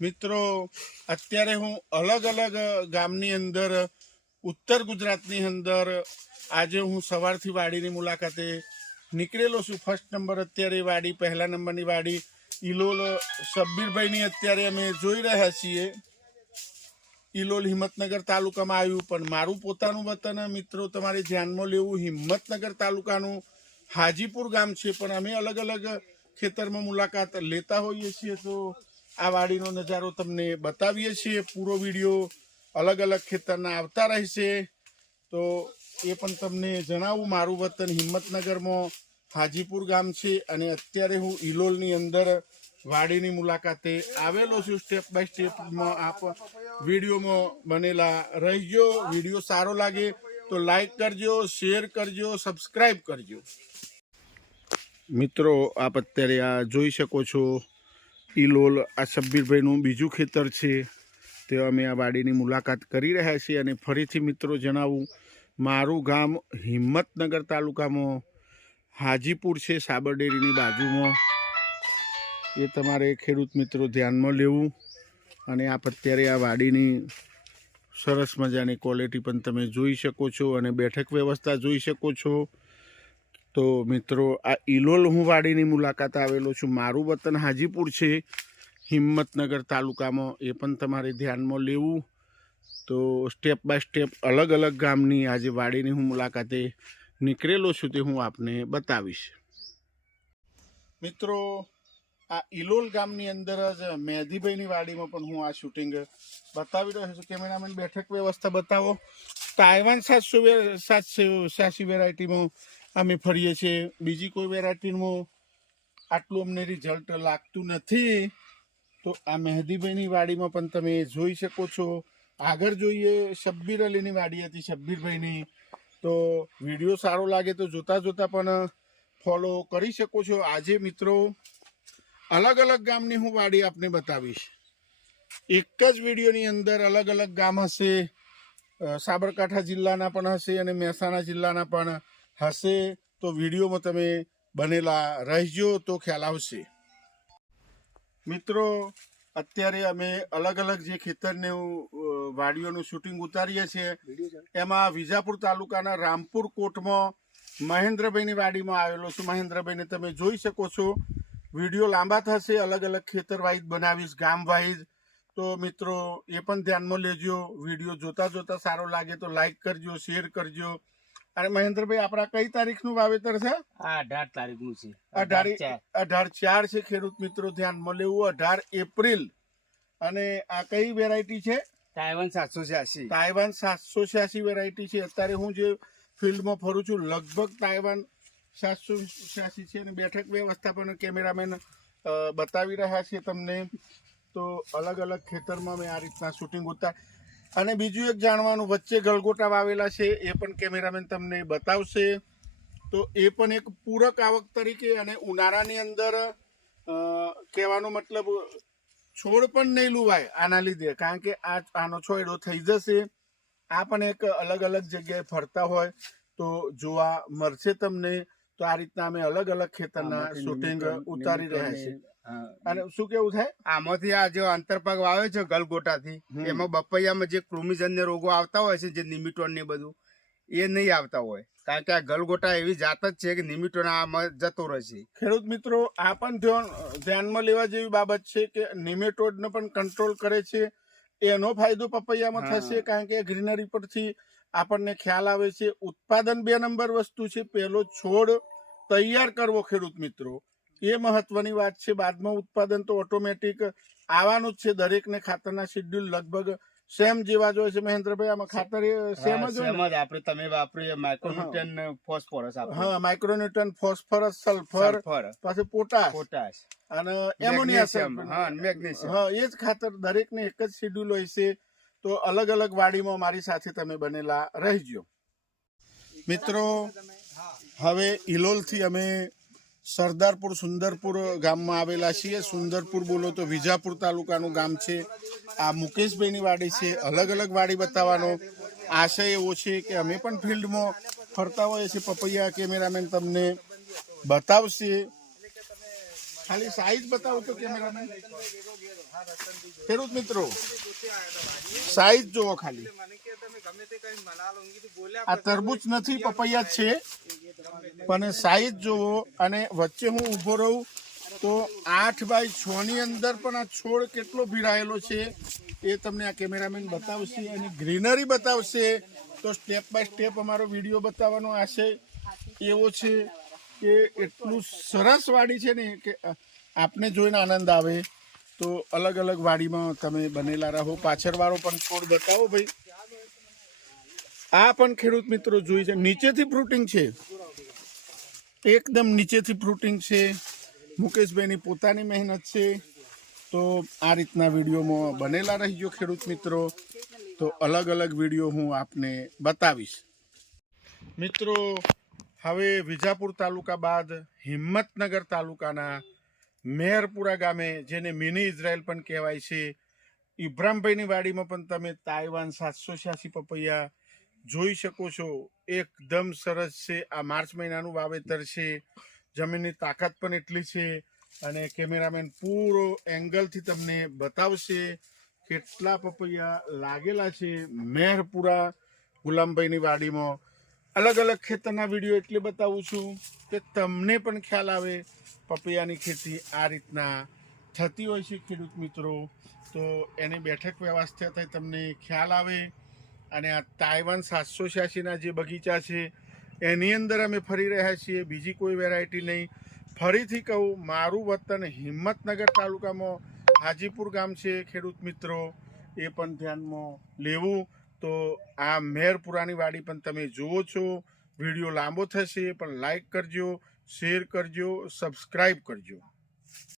મિત્રો, અત્યારે હું અલગ અલગ ગામની અંદર, ઉત્તર ગુજરાતની અંદર, આજે હું સવારથી વાડીની મુલાકાતે નીકળેલો છું. ફર્સ્ટ નંબર અત્યારે વાડી, પહેલા નંબરની વાડી ઇલોલ શબ્બીરભાઈની અત્યારે અમે જોઈ રહ્યા છીએ. ઇલોલ હિંમતનગર તાલુકામાં આવ્યું, પણ મારું પોતાનું વતન, મિત્રો, તમારે ધ્યાનમાં લેવું, હિંમતનગર તાલુકાનું હાજીપુર ગામ છે, પણ અમે અલગ અલગ ખેતરમાં મુલાકાત લેતા હોઈએ છીએ. તો આ વાડીનો નજારો તમને બતાવીએ છીએ. પૂરો વીડિયો અલગ અલગ ખેતરના આવતા રહેશે. તો એ પણ તમને જણાવું. મારું વતન હિંમતનગરમાં હાજીપુર ગામ છે અને અત્યારે હું ઇલોલની અંદર વાડીની મુલાકાતે આવેલો છું. સ્ટેપ બાય સ્ટેપમાં આપ વિડીયોમાં બનેલા રહીજો. વીડિયો સારો લાગે તો લાઈક કરજો, શેર કરજો સબસ્ક્રાઈબ કરજો. મિત્રો, આપ અત્યારે આ જોઈ શકો છો ઇલોલ આ શબ્બીરભાઈનું બીજું ખેતર છે. તે અમે આ વાડીની મુલાકાત કરી રહ્યા છીએ અને ફરીથી મિત્રો જણાવું, મારું ગામ હિંમતનગર તાલુકામાં હાજીપુર છે, સાબરડેરીની બાજુમાં. એ તમારે ખેડૂત મિત્રો ધ્યાનમાં લેવું અને આપ અત્યારે આ વાડીની સરસ મજાની ક્વોલિટી પણ તમે જોઈ શકો છો અને બેઠક વ્યવસ્થા જોઈ શકો છો. તો મિત્રો, આ ઇલોલ હું વાડીની મુલાકાત આવેલો છું. મારું વતન હાજીપુર છે. હિંમતનગર તાલુકામાં એ પણ તમારે ધ્યાનમાં લેવું. તો સ્ટેપ બાય સ્ટેપ અલગ અલગ ગામની આજે વાડીની હું મુલાકાતે નીકળેલો છું તે હું આપને બતાવીશ. મિત્રો, આ ઇલોલ ગામની અંદર જ મેધીભાઈની વાડીમાં પણ હું આ શૂટિંગ બતાવી રહ્યો છું. કેમેરામેન બેઠક વ્યવસ્થા બતાવો. તાઇવાન સાતસો સાતસો સાસી વેરાયટીમાં અમે ફરીએ છીએ. બીજી કોઈ વેરાયટીનું આટલું અમને રિઝલ્ટ લાગતું નથી. તો આ મહેદીભાઈની વાડીમાં પણ તમે જોઈ શકો છો. આગળ જોઈએ શબ્બીર અલીની વાડી હતી, શબ્બીરભાઈની. તો વીડિયો સારો લાગે તો જોતા જોતા પણ ફોલો કરી શકો છો. આજે મિત્રો અલગ અલગ ગામની હું વાડી આપને બતાવીશ. એક જ વિડીયોની અંદર અલગ અલગ ગામ હશે. સાબરકાંઠા જિલ્લાના પણ હશે અને મહેસાણા જિલ્લાના પણ હશે તો વિડીયોમાં તમે બનેલા રહેજો તો ખ્યાલ આવશે. મિત્રો, અત્યારે અમે અલગ અલગ જે ખેતરને વાડીઓનું શૂટિંગ ઉતારીએ છીએ, એમાં વિજાપુર તાલુકાના રામપુર કોટમાં મહેન્દ્રભાઈની વાડીમાં આવેલો છું. મહેન્દ્રભાઈને તમે જોઈ શકો છો. વીડિયો લાંબા થશે અલગ અલગ ખેતર વાઇઝ બનાવીશ, ગામ વાઇઝ. તો મિત્રો, એ પણ ધ્યાનમાં લેજો. વીડિયો જોતા જોતા સારો લાગે તો લાઈક કરજો, શેર કરજો. અને મહેન્દ્રભાઈ આપણા કઈ તારીખનું વાવેતર છે? અઢાર તારીખનું છે. અઢાર અઢાર ચાર. છે ખેડૂત મિત્રો ધ્યાનમાં લેવું અઢાર એપ્રિલ. અને આ કઈ વેરાયટી છે? તાઇવાન સાતસો છ્યાસી. તાઇવાન સાતસો છ્યાસી વેરાયટી છે. અત્યારે હું જે ફિલ્ડમાં ફરું છું લગભગ તાઇવાન સાતસો છ્યાસી છે. અને બેઠક વ્યવસ્થા પણ કેમેરામેન બતાવી રહ્યા છે તમને. તો અલગ અલગ ખેતરમાં મેં આ રીતના શૂટિંગ ઉતાર અને બીજું એક જાણવાનું વચ્ચે ગલગોટા વાવેલા છે એ પણ કેમેરામેન તમને બતાવશે. તો એ પણ એક પૂરક આવક તરીકે અને ઉનાળાની અંદર કહેવાનો મતલબ છોડ પણ નહીં લુવાય આના લીધે કારણ કે આ આનો છોડો થઈ જશે. આ પણ એક અલગ અલગ જગ્યાએ ફરતા હોય તો જોવા મળશે તમને. તો આ રીતના અમે અલગ અલગ ખેતરના શૂટિંગ ઉતારી રહ્યા છીએ. અને શું કેવું થાય? આમાંથી આ જે આંતરપાક વાવે છે ગલગોટાથી. એમાં બપૈયામાં જે કૃમિજન્ય રોગો આવતા હોય છે જે નિમિટોન ને બધું એ નહીં આવતા હોય. કારણ કે આ ગલગોટા એવી જાત જ છે કે નિમિટોન આમાં જતો રહેશે ખેડૂત મિત્રો આ પણ ધ્યાનમાં લેવા જેવી બાબત છે કે નિમેટોડને પણ કંટ્રોલ કરે છે. એનો ફાયદો પપૈયામાં થશે કારણ કે ગ્રીનરી પરથી આપણને ખ્યાલ આવે છે. ઉત્પાદન બે નંબર વસ્તુ છે. પહેલો છોડ તૈયાર કરવો ખેડૂત મિત્રો. એ મહત્વની વાત છે. બાદમાં ઉત્પાદન તો ઓટોમેટિક આવવાનું જ છે દરેકને ખાતરના શેડ્યુલ લગભગ સેમ જેવા જ હોય છે મહેન્દ્રભાઈ. આમાં ખાતર સેમ જ સેમ જ. આપણે તમે વાપરીએ માઇક્રોન્યુટ્રન ફોસ્ફોરસ હા માઇક્રોન્યુટન ફોસ્ફરસ સલ્ફર પછી પોટાશ પોટાશ અને એમોનિયા મેગ્નેશિયમ હા મેગ્નેશિયમ હા એ જ ખાતર દરેકને એક જ શેડ્યુલ હોય છે. તો અલગ અલગ વાડીમાં મારી સાથે તમે બનેલા રહેજો. મિત્રો હવે ઇલોલથી અમે સરદારપુર, સુંદરપુર ગામમાં આવેલા છીએ. સુંદરપુર બોલો તો વિજાપુર તાલુકાનું ગામ છે. આ મુકેશભાઈની વાડી છે. અલગ અલગ વાડી બતાવવાનો આશય એવો છે કે અમે પણ ફિલ્ડમાં ફરતા હોઈએ છીએ. પપૈયા કેમેરામેન તમને બતાવશે. ખાલી સાઈઝ બતાવો તો કેમેરામેન. ખેડૂત મિત્રો સાઈઝ જુઓ ખાલી. આ તરબૂચ નથી, પપૈયા છે, પણ સાઈઝ જુઓ અને વચ્ચે હું ઊભો રહું તો આઠ બાય છ ની અંદર પણ આ છોડ કેટલો ભીડાયેલો છે એ તમને આ કેમેરામેન બતાવશે અને ગ્રીનરી બતાવશે. તો સ્ટેપ બાય સ્ટેપ અમારો વીડિયો બતાવવાનો આશય એવો છે કે એટલું સરસ વાડી છે ને કે આપને જોઈને આનંદ આવે. તો અલગ અલગ વાડીમાં તમે બનેલા રહો પાછળવાળો પણ છોડ બતાવો ભાઈ. આ પણ ખેડૂત મિત્રો જોઈ છે. નીચેથી ફ્રૂટિંગ છે. એકદમ નીચેથી ફ્રૂટિંગ છે. મુકેશભાઈની પોતાની મહેનત છે. તો આ રીતના વિડીયોમાં બનેલા રહીજો ખેડૂત મિત્રો. તો અલગ અલગ વીડિયો હું આપને બતાવીશ. મિત્રો, હવે વિજાપુર તાલુકા બાદ હિંમતનગર તાલુકાના મેહરપુરા ગામે, જેને મિની ઇઝરાયલ પણ કહેવાય છે, ઇબ્રામભાઈની વાડીમાં પણ તમે તાઇવાન સાતસો છ્યાસી પપૈયા જોઈ શકો છો. એકદમ સરસ છે. આ માર્ચ મહિનાનું વાવેતર છે. જમીનની તાકાત પણ એટલી છે અને કેમેરામેન પૂરો એંગલથી તમને બતાવશે કેટલા પપૈયા લાગેલા છે મેહરપુરા ગુલામભાઈની વાડીમાં. અલગ અલગ ખેતરના વીડિયો એટલે બતાવું છું કે તમને પણ ખ્યાલ આવે પપૈયાની ખેતી આ રીતના થતી હોય છે ખેડૂત મિત્રો. તો એની બેઠક વ્યવસ્થા તમને ખ્યાલ આવે. અને આ તાઇવાન સાતસો છ્યાસીના જે બગીચા છે, એની અંદર અમે ફરી રહ્યા છીએ. બીજી કોઈ વેરાયટી નહીં. ફરીથી કહું, મારું વતન હિંમતનગર તાલુકામાં હાજીપુર ગામ છે ખેડૂત મિત્રો. એ પણ ધ્યાનમાં લેવું. તો આ મેરપુરાની વાડી પણ તમે જુઓ છો. વીડિયો લાંબો થશે, પણ લાઈક કરજો શેર કરજો સબસ્ક્રાઈબ કરજો.